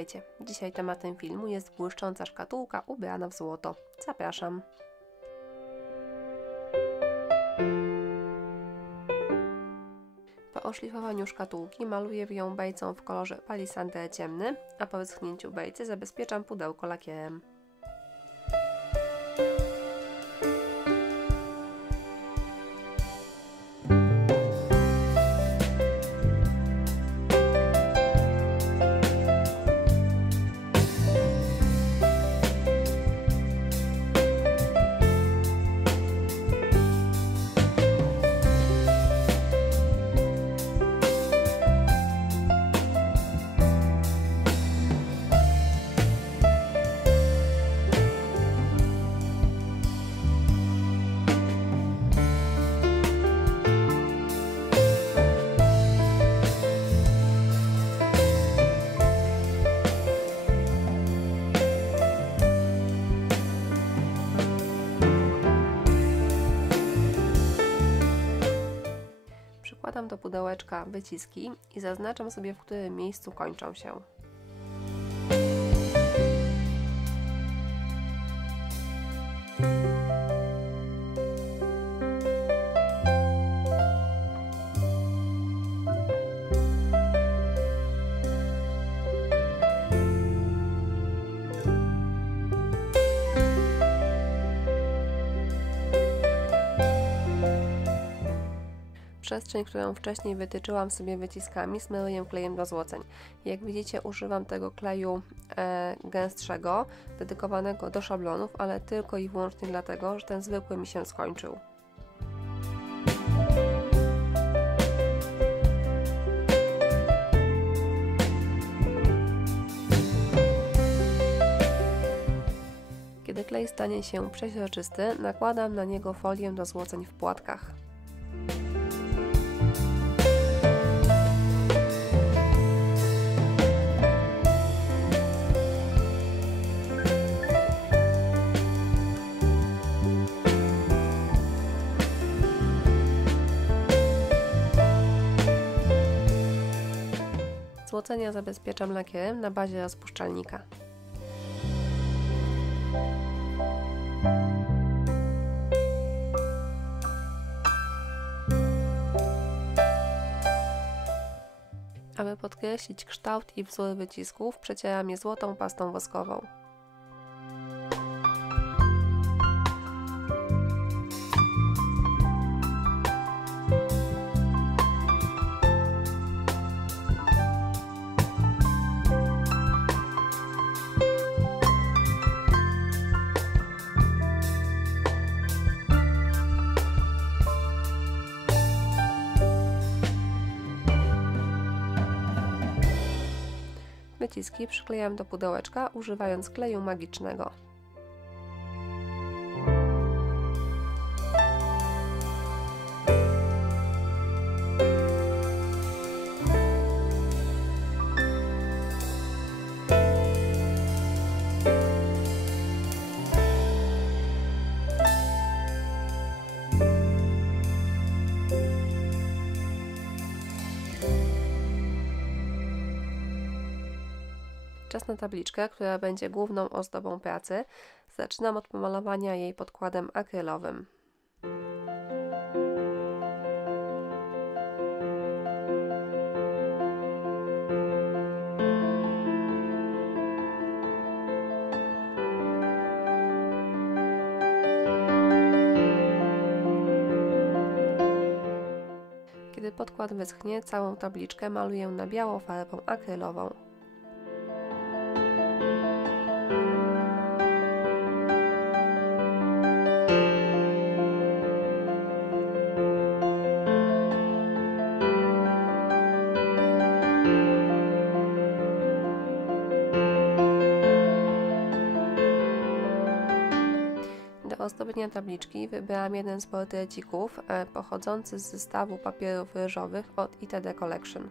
Witajcie! Dzisiaj tematem filmu jest błyszcząca szkatułka ubrana w złoto. Zapraszam! Po oszlifowaniu szkatułki maluję ją bejcą w kolorze palisander ciemny, a po wyschnięciu bejcy zabezpieczam pudełko lakierem. Przykładam do pudełeczka wyciski i zaznaczam sobie, w którym miejscu kończą się. Przestrzeń, którą wcześniej wytyczyłam sobie wyciskami, smaruję klejem do złoceń. Jak widzicie, używam tego kleju gęstszego, dedykowanego do szablonów, ale tylko i wyłącznie dlatego, że ten zwykły mi się skończył. Kiedy klej stanie się przeźroczysty, nakładam na niego folię do złoceń w płatkach. Złocenia zabezpieczam lakierem na bazie rozpuszczalnika. Aby podkreślić kształt i wzór wycisków, przecieram je złotą pastą woskową. Wyciski przyklejam do pudełeczka, używając kleju magicznego. Czas na tabliczkę, która będzie główną ozdobą pracy. Zaczynam od pomalowania jej podkładem akrylowym. Kiedy podkład wyschnie, całą tabliczkę maluję na biało farbą akrylową. Do ozdobienia tabliczki wybrałam jeden z portrecików pochodzący z zestawu papierów ryżowych od ITD Collection.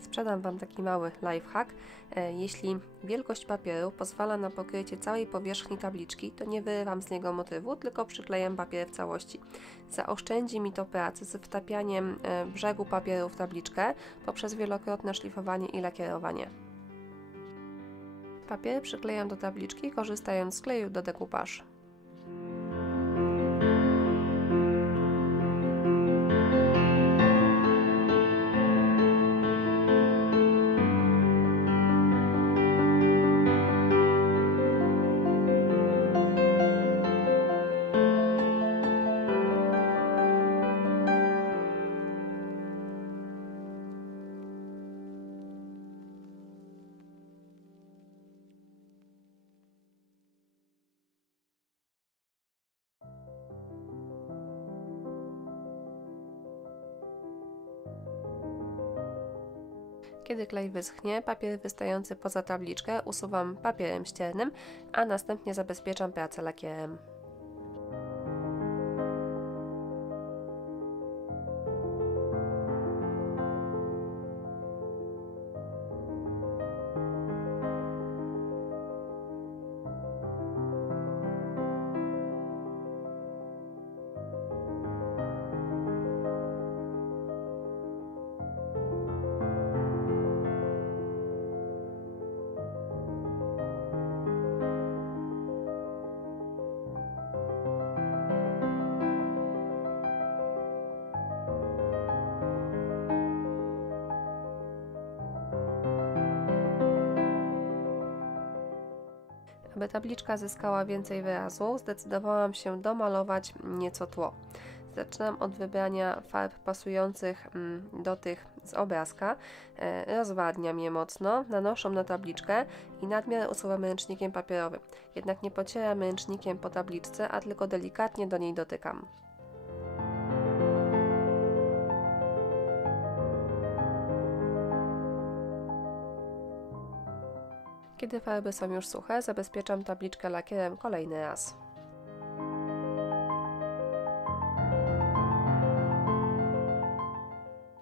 Sprzedam Wam taki mały lifehack. Jeśli wielkość papieru pozwala na pokrycie całej powierzchni tabliczki, to nie wyrywam z niego motywu, tylko przyklejam papier w całości. Zaoszczędzi mi to pracy z wtapianiem brzegu papieru w tabliczkę poprzez wielokrotne szlifowanie i lakierowanie. Papiery przyklejam do tabliczki, korzystając z kleju do decoupage. Kiedy klej wyschnie, papier wystający poza tabliczkę usuwam papierem ściernym, a następnie zabezpieczam pracę lakierem. Aby tabliczka zyskała więcej wyrazu, zdecydowałam się domalować nieco tło. Zaczynam od wybrania farb pasujących do tych z obrazka, rozwadniam je mocno, nanoszę na tabliczkę i nadmiar usuwam ręcznikiem papierowym. Jednak nie pocieram ręcznikiem po tabliczce, a tylko delikatnie do niej dotykam. Kiedy farby są już suche, zabezpieczam tabliczkę lakierem kolejny raz.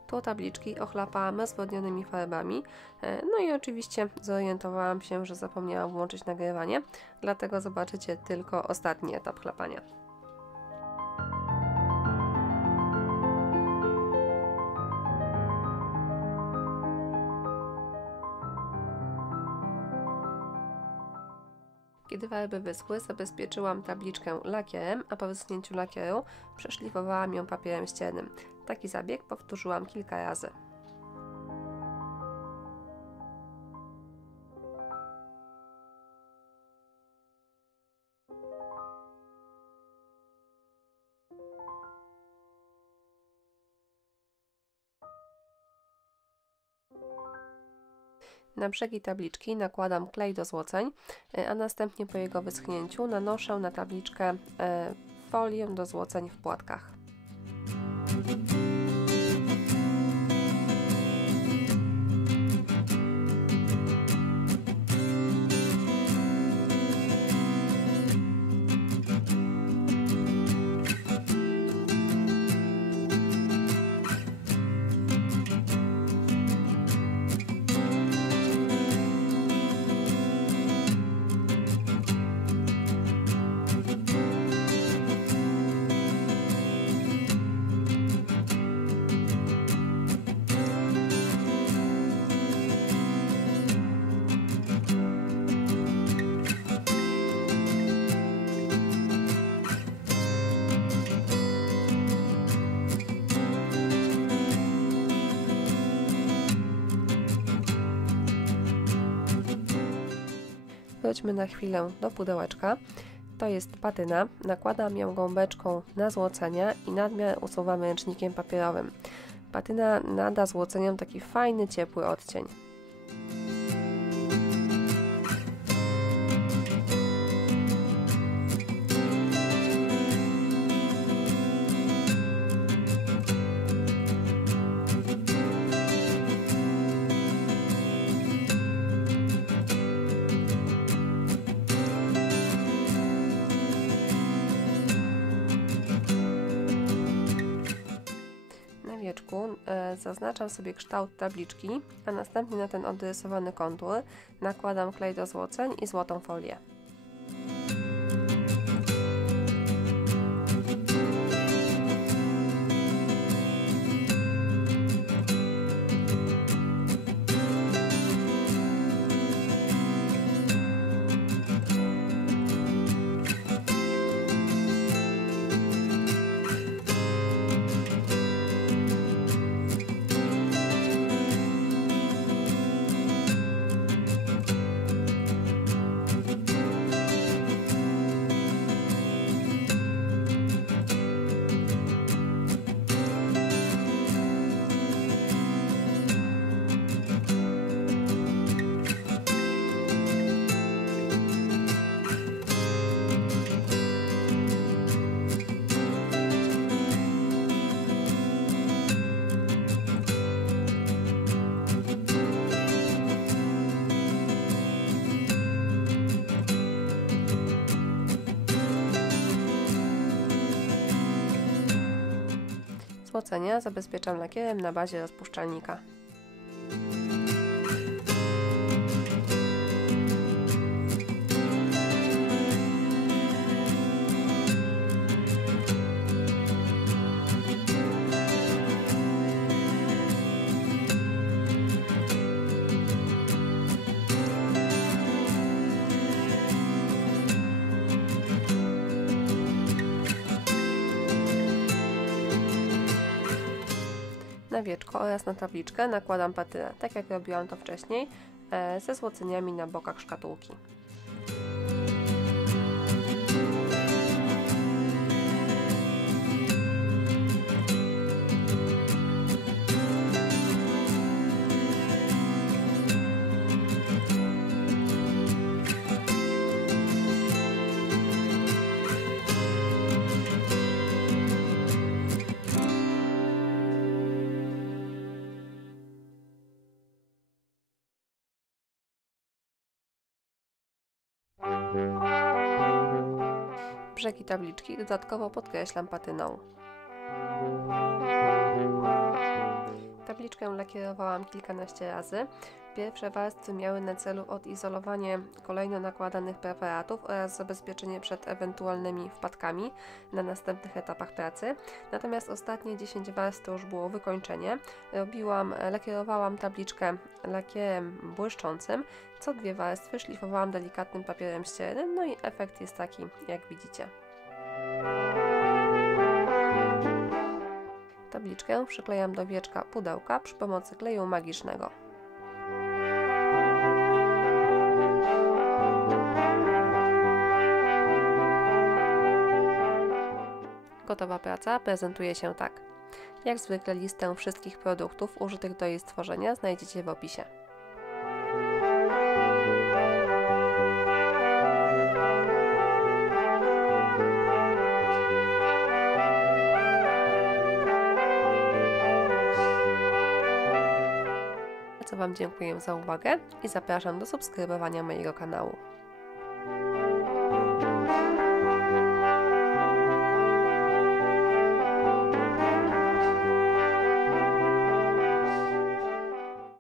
Tło tabliczki ochlapałam rozwodnionymi farbami, no i oczywiście zorientowałam się, że zapomniałam włączyć nagrywanie, dlatego zobaczycie tylko ostatni etap chlapania. Kiedy farby wyschły, zabezpieczyłam tabliczkę lakierem, a po wyschnięciu lakieru przeszlifowałam ją papierem ściernym. Taki zabieg powtórzyłam kilka razy. Na brzegi tabliczki nakładam klej do złoceń, a następnie po jego wyschnięciu nanoszę na tabliczkę folię do złoceń w płatkach. Wróćmy na chwilę do pudełeczka. To jest patyna. Nakładam ją gąbeczką na złocenia i nadmiar usuwam ręcznikiem papierowym. Patyna nada złoceniom taki fajny, ciepły odcień. Zaznaczam sobie kształt tabliczki, a następnie na ten odrysowany kontur nakładam klej do złoceń i złotą folię. złocenia zabezpieczam lakierem na bazie rozpuszczalnika. Na wieczko oraz na tabliczkę nakładam patynę, tak jak robiłam to wcześniej, ze złoceniami na bokach szkatułki. Brzegi tabliczki dodatkowo podkreślam patyną. Tabliczkę lakierowałam kilkanaście razy. Pierwsze warstwy miały na celu odizolowanie kolejno nakładanych preparatów oraz zabezpieczenie przed ewentualnymi wpadkami na następnych etapach pracy. Natomiast ostatnie 10 warstw to już było wykończenie. Lakierowałam tabliczkę lakierem błyszczącym. Co 2 warstwy szlifowałam delikatnym papierem ściernym, no i efekt jest taki, jak widzicie. Tabliczkę przyklejam do wieczka pudełka przy pomocy kleju magicznego. Gotowa praca prezentuje się tak. Jak zwykle listę wszystkich produktów użytych do jej stworzenia znajdziecie w opisie. Bardzo Wam dziękuję za uwagę i zapraszam do subskrybowania mojego kanału.